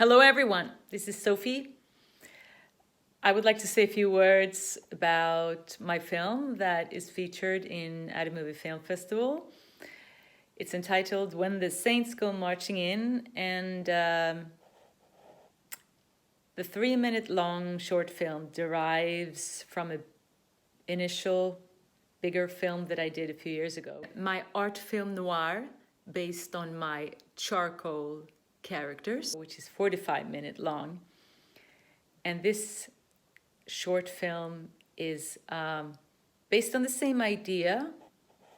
Hello everyone, this is Sophie. I would like to say a few words about my film that is featured in AddAMovie Film Festival. It's entitled When the Saints Go Marching In, and the 3-minute long short film derives from an initial bigger film that I did a few years ago. My art film noir based on my charcoal characters, which is 45-minute long. And this short film is based on the same idea,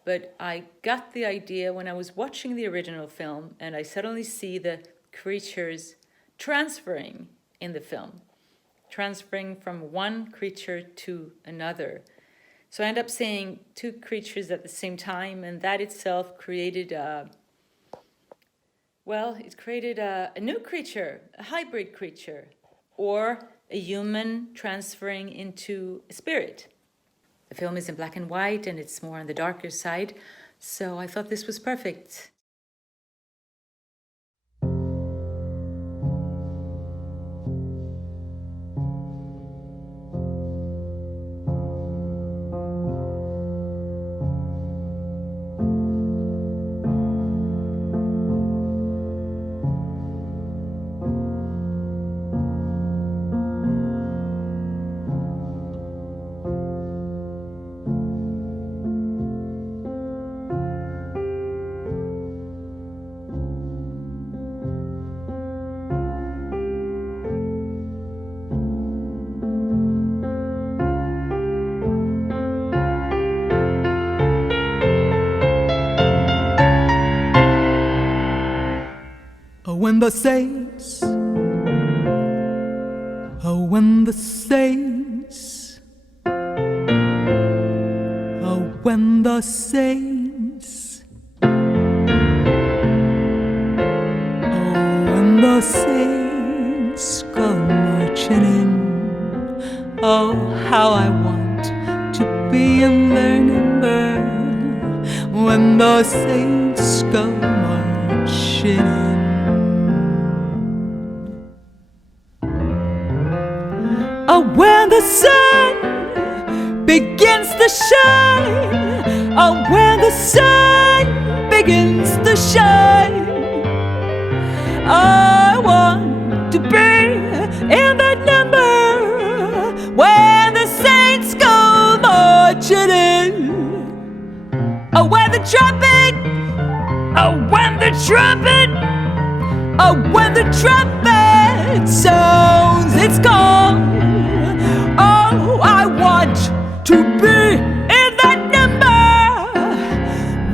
but I got the idea when I was watching the original film, and I suddenly see the creatures transferring in the film, transferring from one creature to another. So I end up seeing two creatures at the same time, and that itself created a new creature, a hybrid creature, or a human transferring into a spirit. The film is in black and white, and it's more on the darker side, so I thought this was perfect. When the saints, when the saints, when the saints, when the saints go marching in, oh, how I want to be in their number. When the saints go marching in. When the sun begins to shine, when the sun begins to shine, I want to be in that number when the saints go marching in. When the trumpet, when the trumpet, when the trumpet sounds its call, oh, I want to be in that number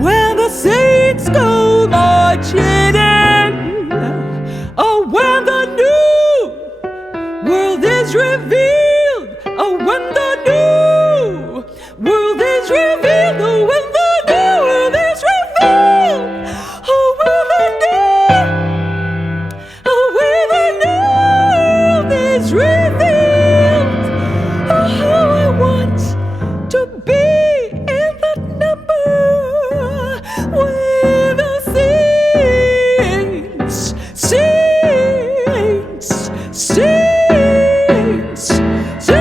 when the saints go marching in. Oh, when the new world is revealed. Oh, when the new world is revealed. Oh, when the new world is revealed. Oh, when the new, oh, when the new world is revealed. To be in that number when the saints, saints, saints, saints.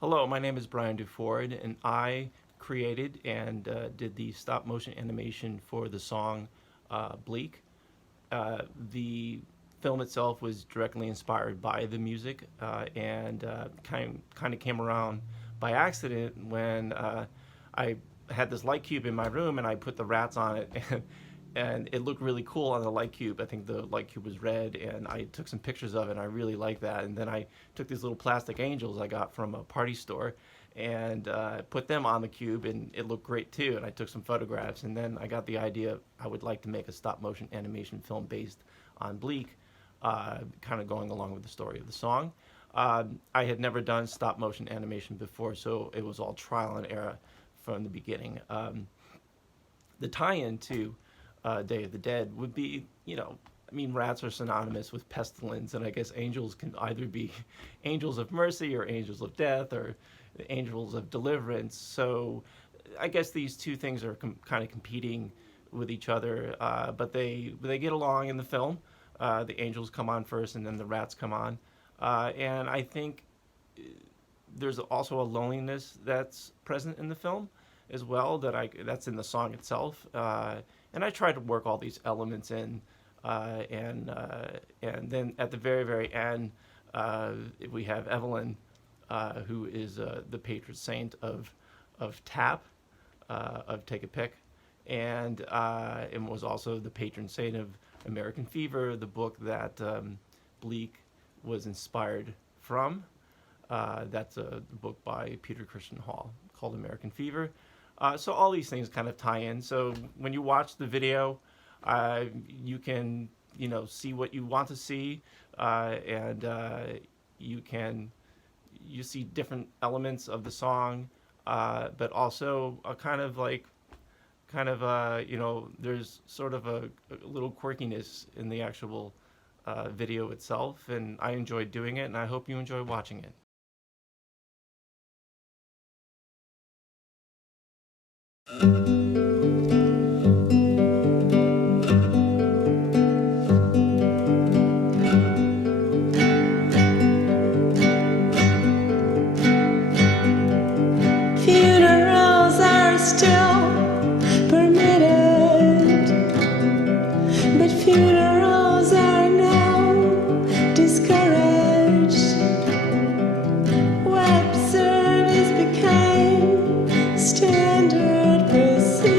Hello, my name is Brian Duford, and I created and did the stop motion animation for the song Bleak. The film itself was directly inspired by the music and kind of came around by accident when I had this light cube in my room and I put the rats on it and it looked really cool on the light cube. I think the light cube was red, and I took some pictures of it, and I really liked that. And then I took these little plastic angels I got from a party store and put them on the cube, and it looked great too. And I took some photographs, and then I got the idea I would like to make a stop motion animation film based on Bleak, kind of going along with the story of the song. I had never done stop motion animation before, so it was all trial and error from the beginning. The tie-in to Day of the Dead would be, I mean, rats are synonymous with pestilence, and I guess angels can either be angels of mercy or angels of death or angels of deliverance. So I guess these two things are kind of competing with each other, but they get along in the film. The angels come on first, and then the rats come on, and I think there's also a loneliness that's present in the film as well that's in the song itself. And I try to work all these elements in, and then at the very, very end, we have Evelyn, who is the patron saint of TAP, of Take a Pick, and was also the patron saint of American Fever, the book that Bleak was inspired from. That's a book by Peter Christian Hall called American Fever. So all these things kind of tie in. So when you watch the video, you can, see what you want to see, and you see different elements of the song, but also a there's sort of a little quirkiness in the actual video itself, and I enjoyed doing it, and I hope you enjoy watching it. Funerals are still permitted, but funerals are now discouraged. Web service became standard procedure.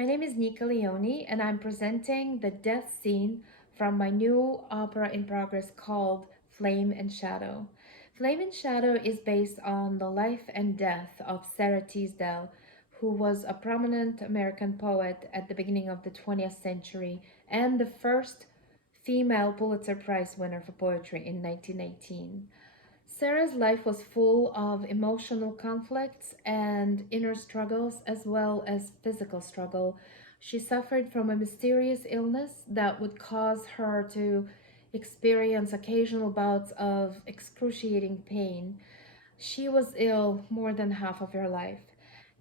My name is Nika Leone, and I'm presenting the death scene from my new opera in progress called Flame and Shadow. Flame and Shadow is based on the life and death of Sarah Teasdale, who was a prominent American poet at the beginning of the 20th century and the first female Pulitzer Prize winner for poetry in 1918. Sarah's life was full of emotional conflicts and inner struggles, as well as physical struggle. She suffered from a mysterious illness that would cause her to experience occasional bouts of excruciating pain. She was ill more than half of her life.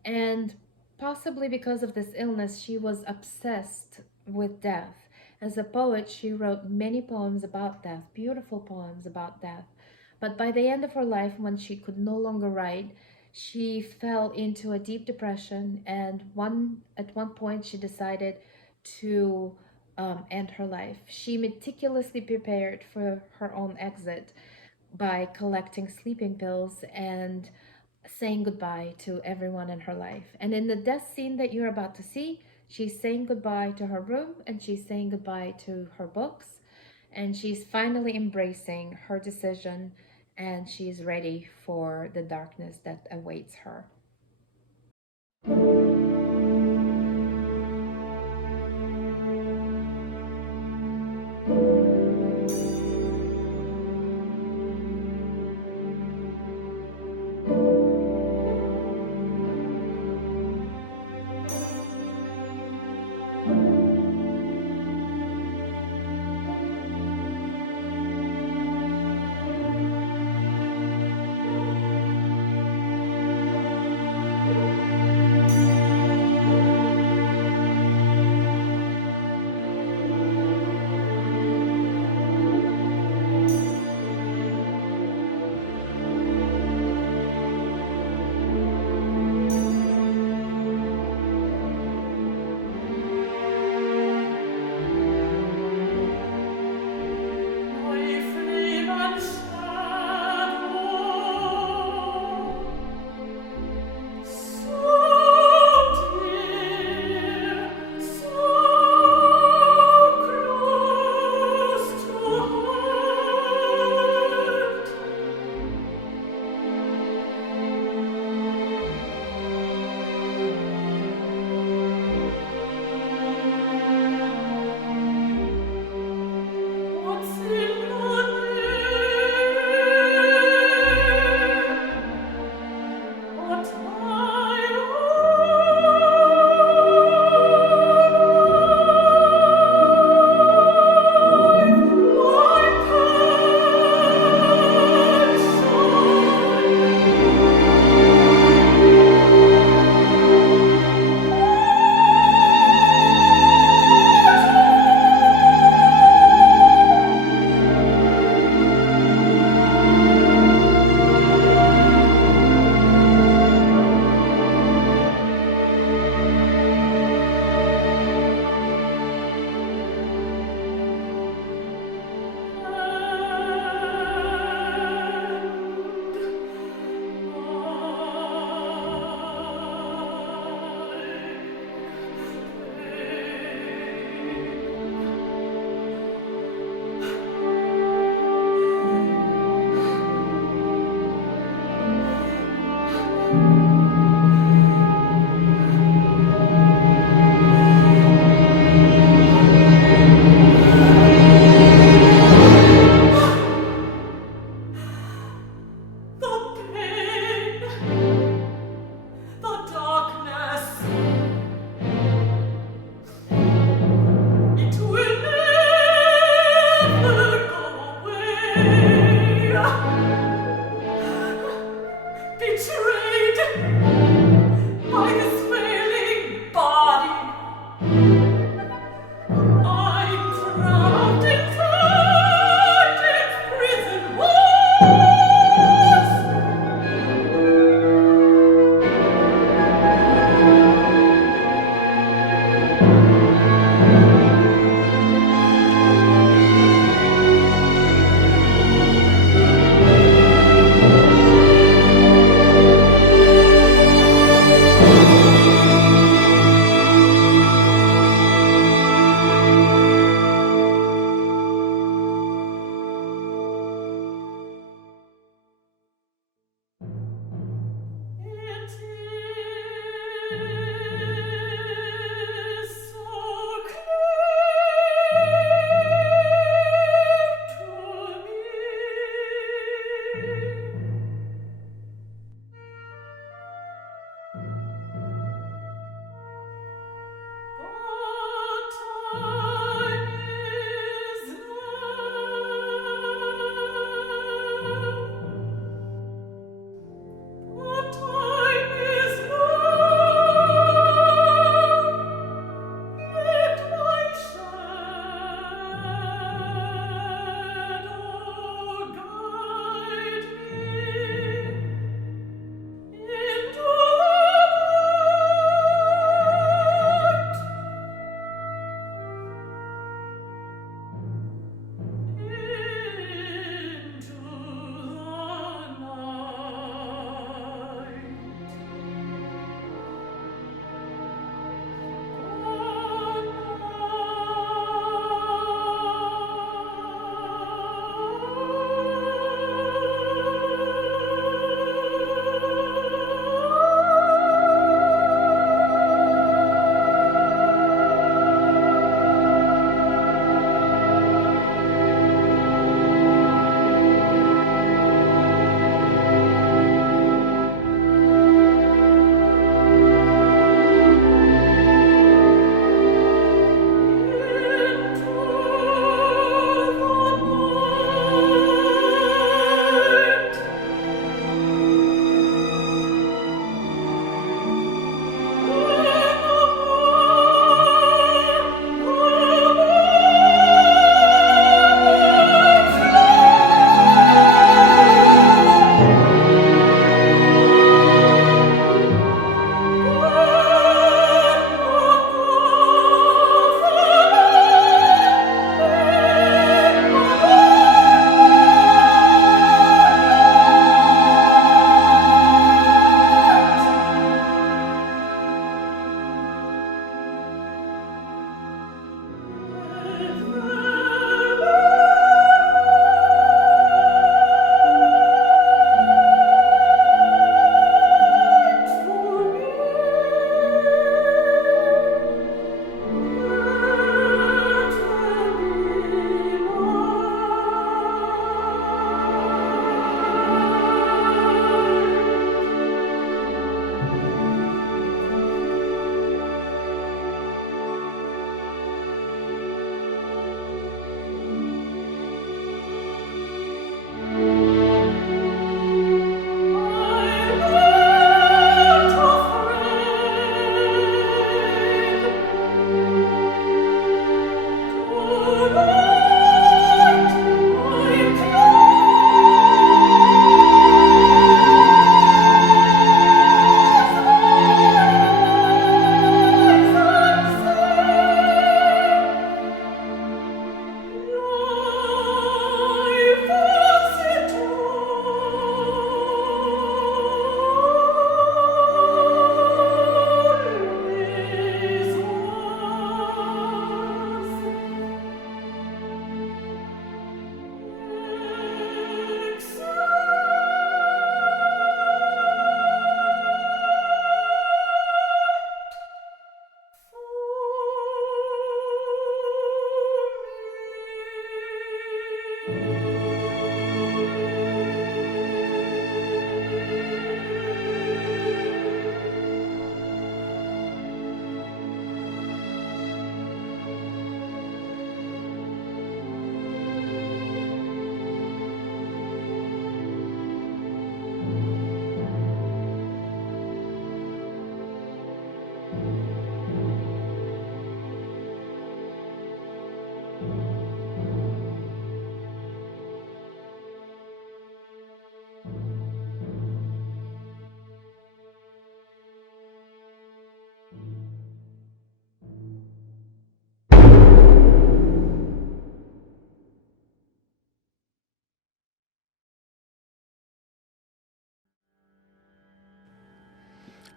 And possibly because of this illness, she was obsessed with death. As a poet, she wrote many poems about death, beautiful poems about death. But by the end of her life, when she could no longer write, she fell into a deep depression, and at one point she decided to end her life. She meticulously prepared for her own exit by collecting sleeping pills and saying goodbye to everyone in her life. And in the death scene that you're about to see, she's saying goodbye to her room and she's saying goodbye to her books. And she's finally embracing her decision and she's ready for the darkness that awaits her.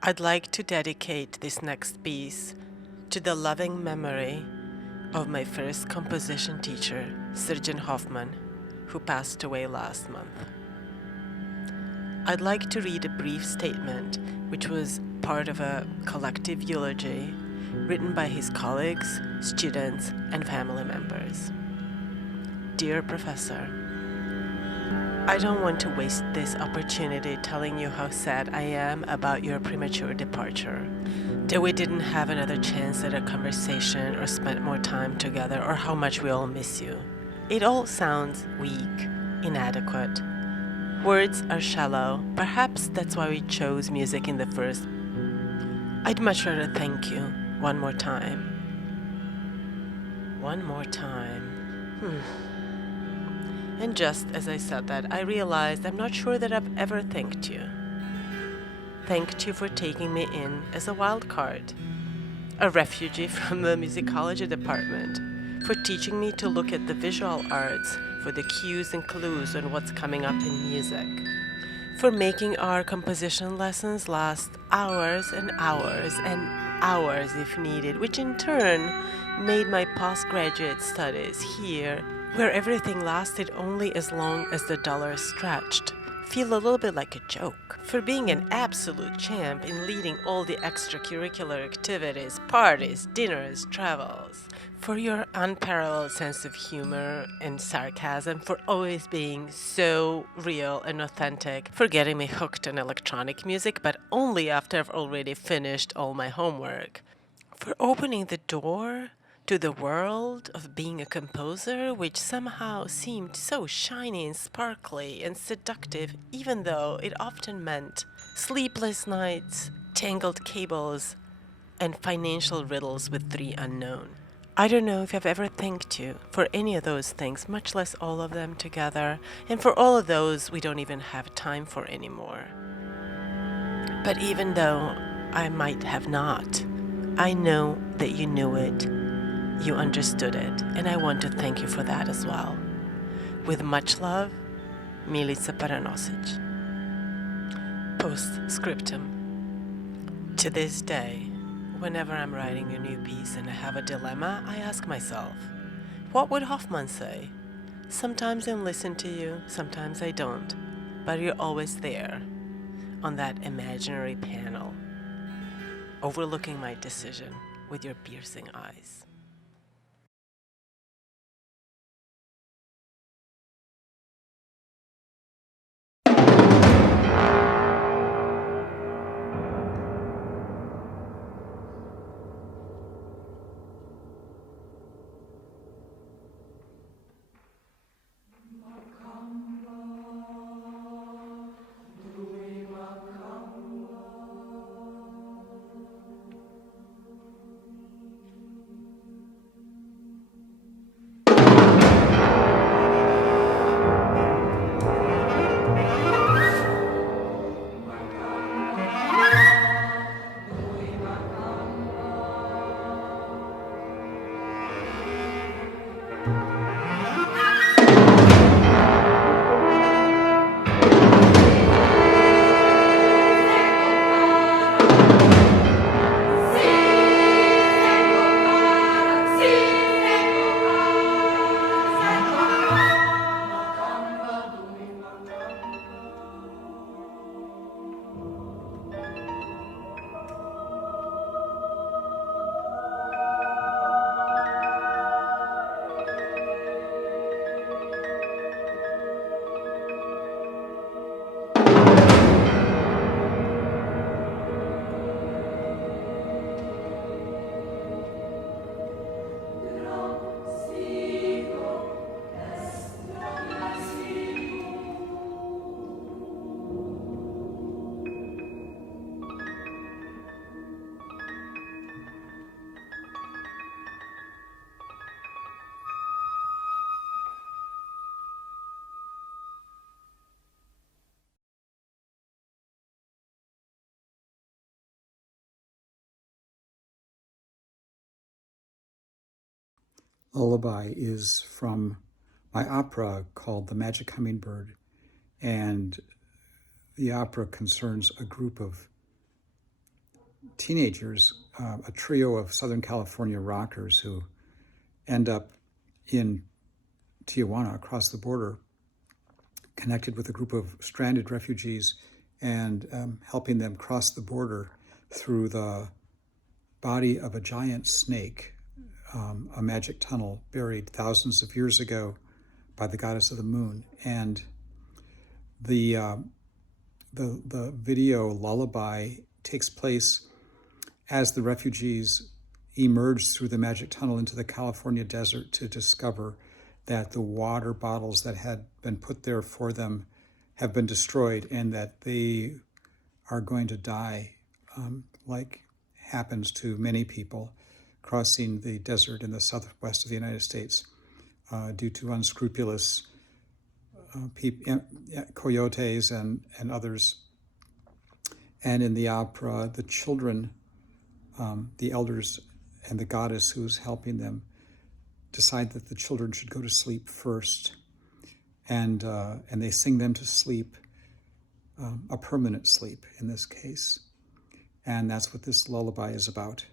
I'd like to dedicate this next piece to the loving memory of my first composition teacher, Sturgeon Hoffman, who passed away last month. I'd like to read a brief statement which was part of a collective eulogy written by his colleagues, students, and family members. Dear Professor, I don't want to waste this opportunity telling you how sad I am about your premature departure, that we didn't have another chance at a conversation or spent more time together, or how much we all miss you. It all sounds weak, inadequate. Words are shallow. Perhaps that's why we chose music in the first. I'd much rather thank you one more time. One more time. And just as I said that, I realized I'm not sure that I've ever thanked you. Thanked you for taking me in as a wild card, a refugee from the musicology department, for teaching me to look at the visual arts for the cues and clues on what's coming up in music, for making our composition lessons last hours and hours and hours if needed, which in turn made my postgraduate studies here, where everything lasted only as long as the dollar stretched, feel a little bit like a joke, for being an absolute champ in leading all the extracurricular activities, parties, dinners, travels, for your unparalleled sense of humor and sarcasm, for always being so real and authentic, for getting me hooked on electronic music, but only after I've already finished all my homework, for opening the door to the world of being a composer, which somehow seemed so shiny and sparkly and seductive, even though it often meant sleepless nights, tangled cables, and financial riddles with three unknown. I don't know if I've ever thanked you for any of those things, much less all of them together, and for all of those we don't even have time for anymore. But even though I might have not, I know that you knew it. You understood it, and I want to thank you for that as well. With much love, Milica Paranosic. Postscriptum. To this day, whenever I'm writing a new piece and I have a dilemma, I ask myself, what would Hoffman say? Sometimes I listen to you, sometimes I don't, but you're always there, on that imaginary panel, overlooking my decision with your piercing eyes. Lullaby is from my opera called The Magic Hummingbird, and the opera concerns a group of teenagers, a trio of Southern California rockers who end up in Tijuana across the border, connected with a group of stranded refugees and helping them cross the border through the body of a giant snake, a magic tunnel buried thousands of years ago by the goddess of the moon. And the video Lullaby takes place as the refugees emerge through the magic tunnel into the California desert to discover that the water bottles that had been put there for them have been destroyed and that they are going to die, like happens to many people crossing the desert in the southwest of the United States due to unscrupulous coyotes and others. And in the opera, the children, the elders and the goddess who's helping them decide that the children should go to sleep first, and they sing them to sleep, a permanent sleep in this case. And that's what this lullaby is about.